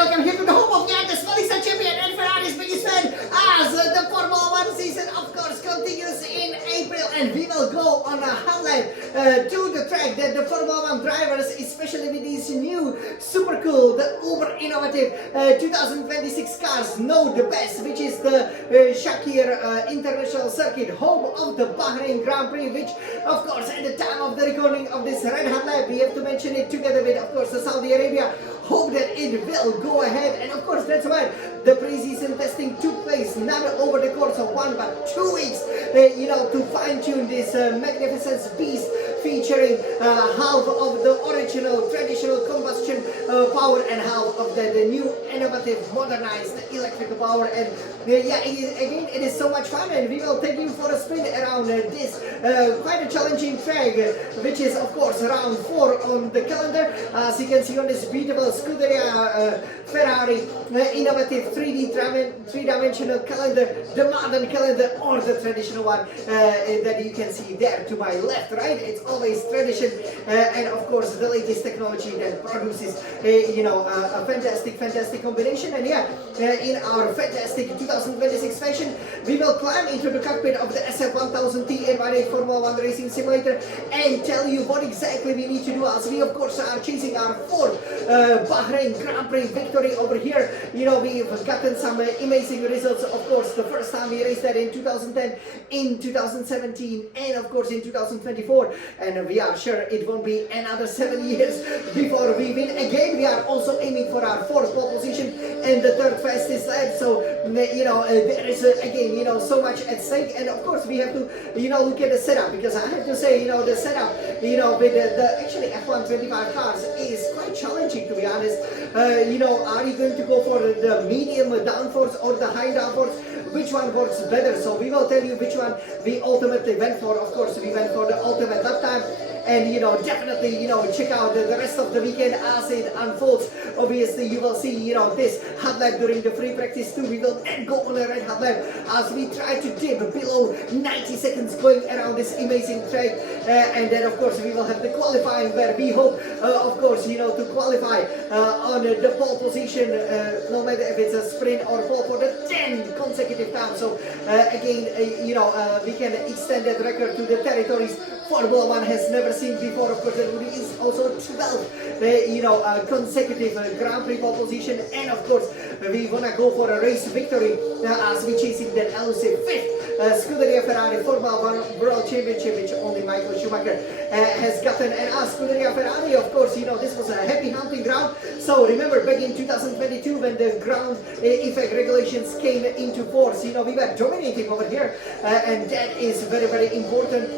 welcome here to the home of the Smalling champion and Ferrari's biggest fan as the Formula 1 season, of course, continues in April, and we will go on a highlight to the track that the Formula 1 drivers, especially with these new super cool, the uber innovative 2026 cars, know the best, which is the Sakhir International Circuit, home of the Bahrain Grand Prix, which, of course, at the time of the recording of this red hot lap, we have to mention it together with, of course, the Saudi Arabia. Hope that it will go ahead, and of course that's why the pre-season testing took place not over the course of 1 but 2 weeks, to fine-tune this magnificent beast featuring half of the original traditional combustion power and half of the new innovative modernized electrical power. And it is so much fun, and we will take you for a spin around this quite a challenging track, which is of course round 4 on the calendar, as you can see on this beautiful Scuderia Ferrari innovative 3D-dimensional calendar, the modern calendar or the traditional one that you can see there to my left, right? It's always tradition, and of course the latest technology that produces a fantastic combination. And in our fantastic 2026 fashion, we will climb into the cockpit of the SF1000T 818 Formula 1 racing simulator and tell you what exactly we need to do, as we of course are chasing our 4th Bahrain Grand Prix victory over here. We've gotten some amazing results. Of course, the first time we raced that in 2010, in 2017, and of course in 2024, and we are sure it won't be another 7 years before we win again. We are also aiming for our 4th pole position and the 3rd fastest lap. So there is again so much at stake, and of course we have to look at the setup, because I have to say the setup with the actually F125 cars is quite challenging, to be honest. Are you going to go for the medium downforce or the high downforce? Which one works better? So we will tell you which one we ultimately went for. Of course, we went for the ultimate lap time. And definitely check out the rest of the weekend as it unfolds. Obviously you will see this hot lap during the free practice too. We will then go on a red hot lap as we try to dip below 90 seconds going around this amazing track, and then of course we will have the qualifying, where we hope of course to qualify on the pole position, no matter if it's a sprint or pole, for the 10 consecutive times. So again we can extend that record to the territories Formula 1 has never seen before. Of course, there is also 12 consecutive Grand Prix pole position, and of course we wanna go for a race victory as we chasing that elusive 5th Scuderia Ferrari Formula 1 World Championship, which only Michael Schumacher has gotten. And as Scuderia Ferrari, of course, this was a happy hunting ground. So remember back in 2022 when the ground effect regulations came into force, we were dominating over here, and that is very important.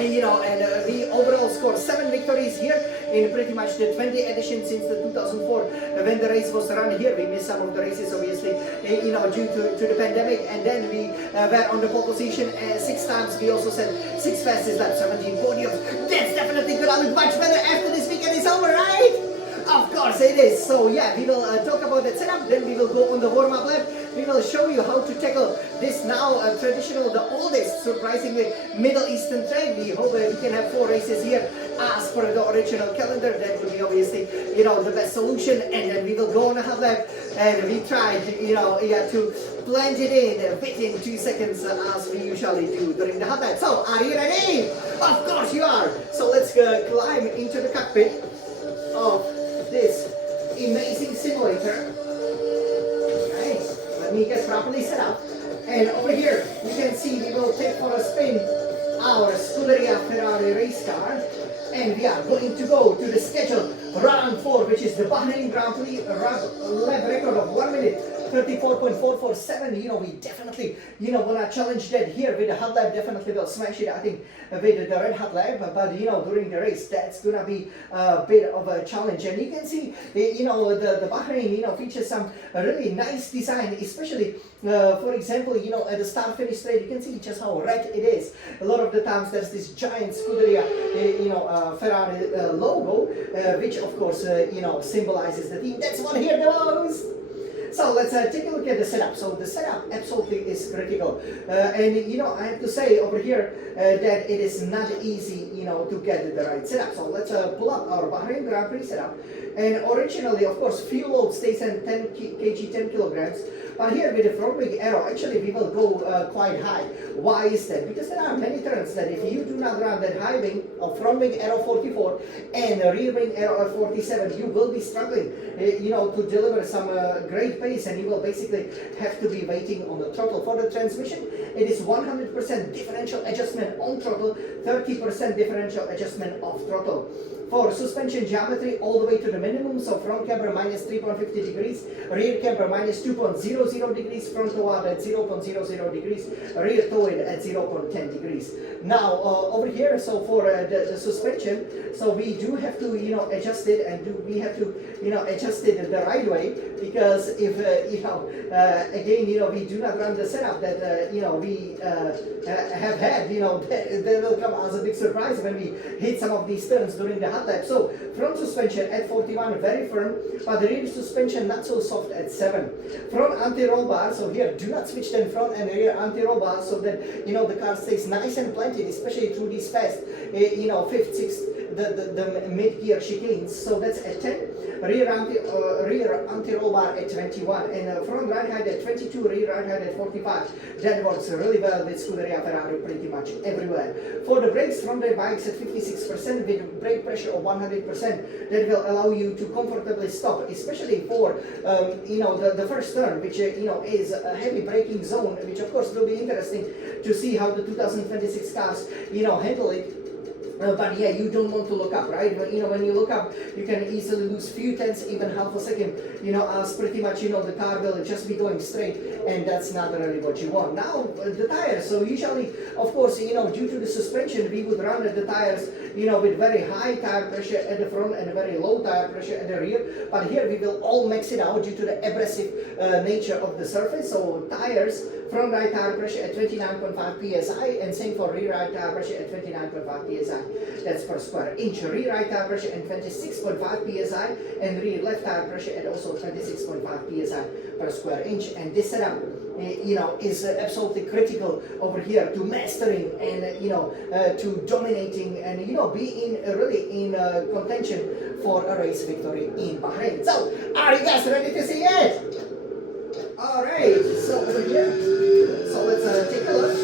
And we overall scored 7 victories here in pretty much the 20 editions since the 2004 when the race was run here. We missed some of the races, obviously, due to the pandemic, and then we were on the pole position 6 times. We also said 6 fastest laps, 17 podiums. That's definitely gonna look much better after this weekend is over, right? Of course it is. So we will talk about that setup, then we will go on the warm-up lap. We will show you how to tackle this now traditional, the oldest, surprisingly, Middle Eastern track. We hope we can have 4 races here as per the original calendar. That would be obviously, the best solution. And then we will go on a hot lap, and we try to blend it in within 2 seconds as we usually do during the hot lap. So are you ready? Of course you are. So let's climb into the cockpit of this amazing simulator. Okay, let me get properly set up. And over here you can see we will take for a spin our Scuderia Ferrari race car, and we are going to go to the scheduled round 4, which is the Bahrain Grand Prix lap record of 1 minute 34.447. We definitely wanna challenge that here with the hot lap. Definitely will smash it, I think, with the red hot lap, but during the race that's gonna be a bit of a challenge. And you can see the Bahrain features some really nice design, especially for example at the start finish straight. You can see just how red it is. A lot of the times there's this giant Scuderia Ferrari logo, which of course symbolizes the team. That's what here the most. So let's take a look at the setup. So the setup absolutely is critical, and I have to say over here that it is not easy to get the right setup. So let's pull up our Bahrain Grand Prix setup, And originally, of course, fuel load stays at 10 kg, 10 kilograms. But here with the front wing aero, actually we will go quite high. Why is that? Because there are many turns that if you do not run that high wing or front wing aero 44 and rear wing aero at 47, you will be struggling, to deliver some great pace, and you will basically have to be waiting on the throttle. For the transmission, it is 100% differential adjustment on throttle, 30% differential adjustment off throttle. For suspension geometry, all the way to the minimum, so front camber minus 3.50 degrees, rear camber minus 2.00 degrees, front toe out at 0.00 degrees, rear toe in at 0.10 degrees. Now, over here, so for the suspension, so we do have to, adjust it, and we have to, adjust it the right way, because if, again, we do not run the setup that, we have had, that will come as a big surprise when we hit some of these turns during the hot lap. So, front suspension at 41, very firm, but the rear suspension not so soft at 7. Front anti-roll bar, so here, do not switch then front and rear anti-roll bar, so that, the car stays nice and planted, especially through these fast, 5th, 6th, the mid-gear chicanes. So that's at 10. Rear anti-roll bar at 21, and front ride height at 22, rear ride height at 45. That works really well with Scuderia Ferrari pretty much everywhere. For the brakes, front brake bikes at 56% with brake pressure of 100%. That will allow you to comfortably stop, especially for the first turn, which is a heavy braking zone, which of course will be interesting to see how the 2026 cars handle it. But yeah, you don't want to look up, right? But when you look up, you can easily lose few tenths, even half a second, as pretty much, the car will just be going straight, and that's not really what you want. Now, the tires, so usually, of course, due to the suspension, we would run the tires, with very high tire pressure at the front and very low tire pressure at the rear. But here we will all max it out due to the abrasive nature of the surface. So tires, front right tire pressure at 29.5 psi, and same for rear right tire pressure at 29.5 psi. That's per square inch. Rear right tire pressure at 26.5 psi, and rear left tire pressure at also 26.5 psi per square inch. And this setup, is absolutely critical over here to mastering and to dominating and be really in contention for a race victory in Bahrain. So, are you guys ready to see it? Alright, so over here, so let's take a look.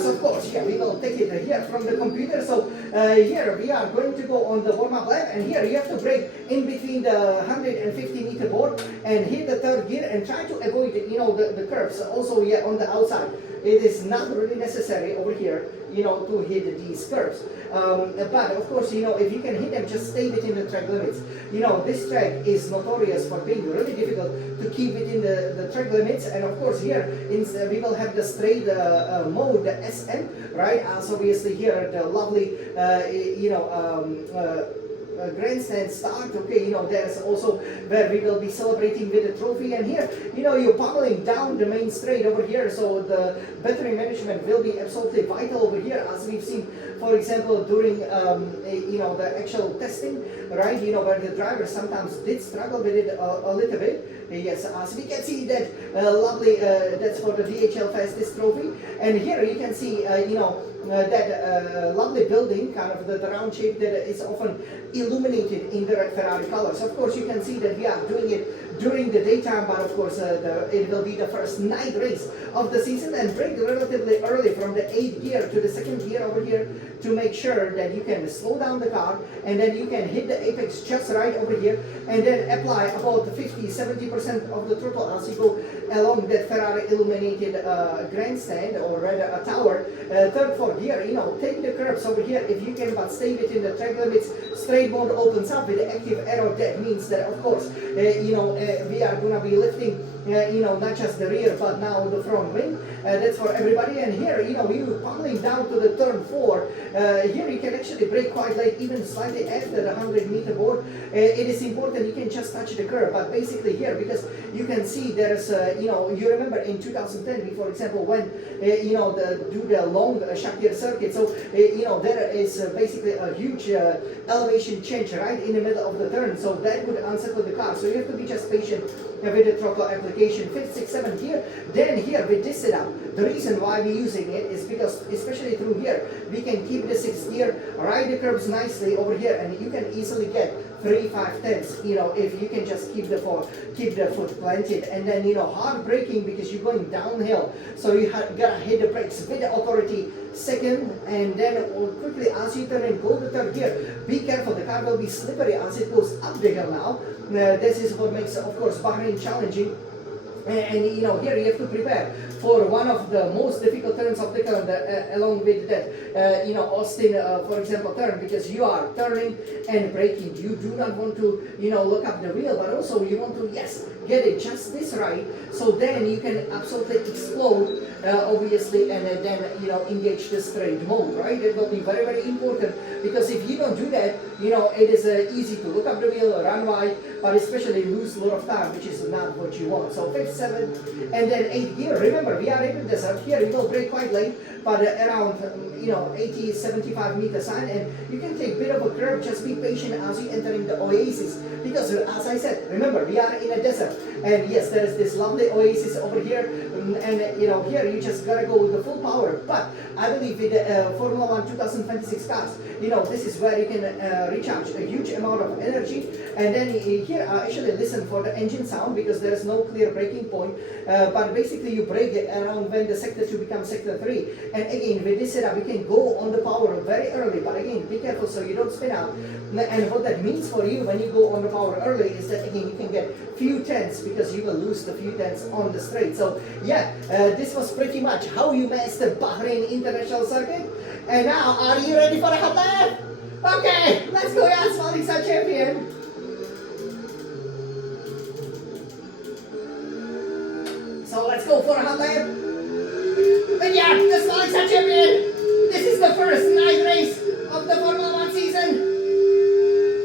So of course, yeah, we will take it here from the computer. So here we are going to go on the warm-up lap, and here you have to brake in between the 150 meter board and hit the third gear and try to avoid the curves. Also, yeah, on the outside, it is not really necessary over here, to hit these curves. But of course, if you can hit them, just stay within the track limits. This track is notorious for being really difficult to keep within the track limits. And of course, here we will have the straight mode, the SM, right? As obviously here, the lovely, grandstand start. Okay, there's also where we will be celebrating with the trophy, and here you're pummeling down the main straight over here, so the battery management will be absolutely vital over here, as we've seen, for example, during the actual testing, right, where the driver sometimes did struggle with it a little bit. Yes, as we can see that lovely, that's for the DHL fastest trophy, and here you can see that lovely building, kind of the round shape that is often illuminated in the red Ferrari colors. Of course, you can see that we are doing it during the daytime, but of course it will be the first night race of the season, and brake relatively early from the 8th gear to the 2nd gear over here to make sure that you can slow down the car, and then you can hit the apex just right over here, and then apply about 50-70% of the throttle as you go along that Ferrari illuminated grandstand, or rather a tower. 3rd, 4th gear, take the curves over here if you can, but stay within the track limits. Straight mode opens up with the active arrow. That means that of course we are gonna be lifting not just the rear but now the front wing. That's for everybody. And here we're pummeling down to the turn 4. Here you can actually brake quite late, even slightly after the 100 meter board. It is important you can just touch the curb, but basically here, because you can see there's you remember in 2010 we, for example, went do the long Sakhir circuit, so there is basically a huge elevation change right in the middle of the turn, so that would unsettle the car, so you have to be just patient with the throttle application. 5th, 6th, 7th gear. Then here with this setup, the reason why we're using it is because, especially through here, we can keep the 6th gear, ride the curves nicely over here, and you can easily get 3/5 you know, if you can just keep the foot planted. And then, you know, hard braking because you're going downhill, so you gotta hit the brakes with the authority. Second, and then quickly as you turn and go to third gear, be careful, the car will be slippery as it goes up the hill now. This is what makes, of course, Bahrain challenging. And you know, here you have to prepare for one of the most difficult turns of the calendar, along with that, you know, Austin, for example, turn, because you are turning and braking. You do not want to, you know, look up the wheel, but also you want to, yes, get it just this right, so then you can absolutely explode, obviously, and then, you know, engage the straight mode, right? That will be very, very important, because if you don't do that, you know, it is easy to look up the wheel, run wide, but especially lose a lot of time, which is not what you want. So 5th, 7th, and then 8th gear. Remember, we are in the desert. Here you will brake quite late, but around, you know, 80, 75 meters sign, and you can take a bit of a curve. Just be patient as you entering the oasis, because as I said, remember, we are in a desert, and yes, there is this lovely oasis over here, and you know, here you just gotta go with the full power. But I believe with the Formula 1 2026 cars, you know, this is where you can recharge a huge amount of energy. And then here actually listen for the engine sound, because there is no clear braking point, but basically you brake around when the sector 2 becomes sector 3. And again, with this setup you can go on the power very early, but again, be careful so you don't spin out. And what that means for you when you go on the power early is that again you can get few tenths, because you will lose the few tenths on the straight. So yeah, this was pretty much how you master Bahrain International Circuit. And now, are you ready for a hot lap? Okay, let's go, yeah, Smiling Sun champion. So let's go for a hot lap. And yeah, the Smiling Sun champion. This is the first night race of the Formula 1 season.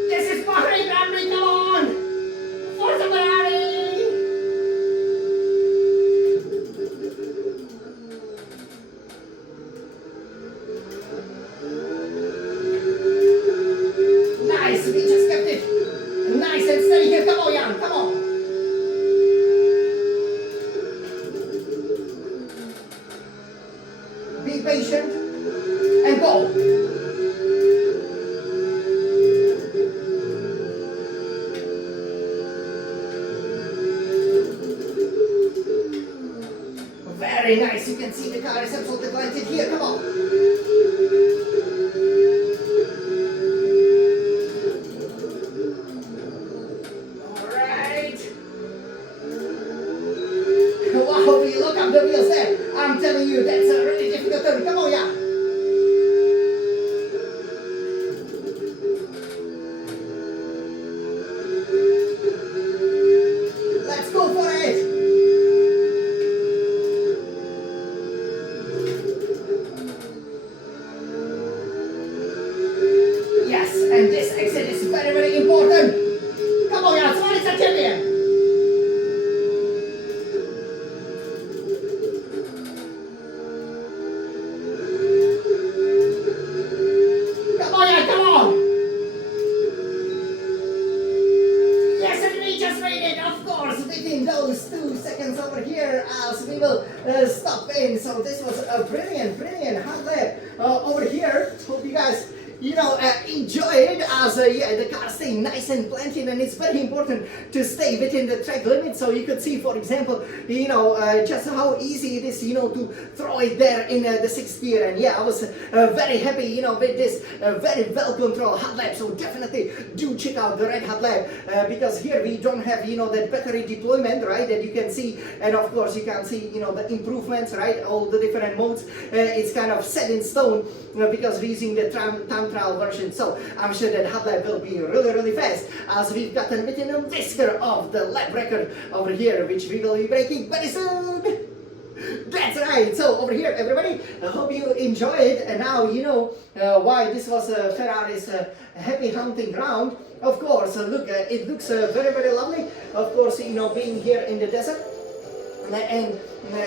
This is Bahrain Grand Prix, come on! FORZA Ferrari! Nice, we just kept it nice and steady here. Come on, Jan, come on. Be patient and go. Very nice, you can see the car is absolutely planted here, come on. Alright. Wow, we look up the wheels there. I'm telling you, that's a really difficult turn. Come on, yeah. Let's go for it. Yes, and this exit is very, very important. Come on, yeah, somebody's a champion. Come on, yeah, come on. Yes, and we just made it, of course, within those 2 seconds over here, as we will stop in. So this was a brilliant, brilliant hot lap over here. Hope you guys, you know, enjoy it, as yeah, the car stay nice and planted, and it's very important to stay within the track limit. So you could see, for example, you know, just how easy it is, you know, to throw it there in the 6th gear. And yeah, I was very happy, you know, with this very well controlled hot lap. So definitely do check out the red hot lap, because here we don't have, you know, that battery deployment, right, that you can see. And of course you can see, you know, the improvements, right, all the different modes. It's kind of set in stone, because we're using the time trial version. So I'm sure that hot lap will be really, really fast, as we've gotten within a whisker of the lap record over here, which we will be breaking very soon. That's right. So over here, everybody, I hope you enjoy it. And now you know why this was Ferrari's happy hunting ground. Of course, look, it looks very, very lovely. Of course, you know, being here in the desert. And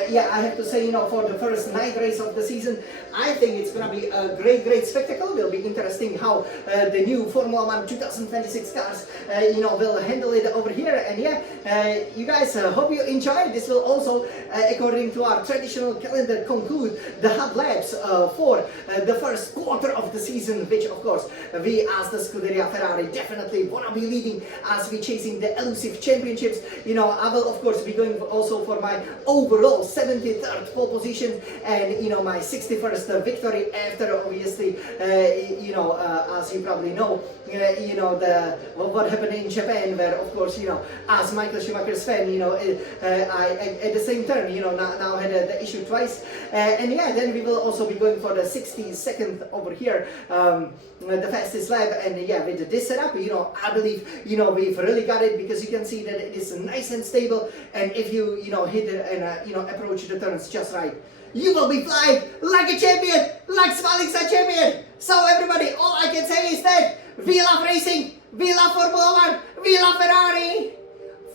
yeah, I have to say, you know, for the first night race of the season, I think it's gonna be a great spectacle. Will be interesting how the new Formula 1 2026 cars, you know, will handle it over here. And yeah, you guys, hope you enjoy. This will also, according to our traditional calendar, conclude the hot laps for the first quarter of the season, which of course we as the Scuderia Ferrari definitely wanna be leading as we chasing the elusive championships. You know, I will of course be going also for my overall 73rd pole position and, you know, my 61st victory after obviously, you know, as you probably know, you know, what happened in Japan, where of course, you know, as Michael Schumacher's fan, you know, I at the same turn, you know, now had the issue twice, and yeah, then we will also be going for the 62nd over here, the fastest lap. And yeah, with this setup, you know, I believe, you know, we've really got it, because you can see that it is nice and stable, and if you know, hit it and you know, approach the turns just right, you will be flying like a champion, like smiling a champion. So everybody, all I can say is that we love racing, we love Formula 1, we love Ferrari.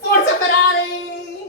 Forza Ferrari!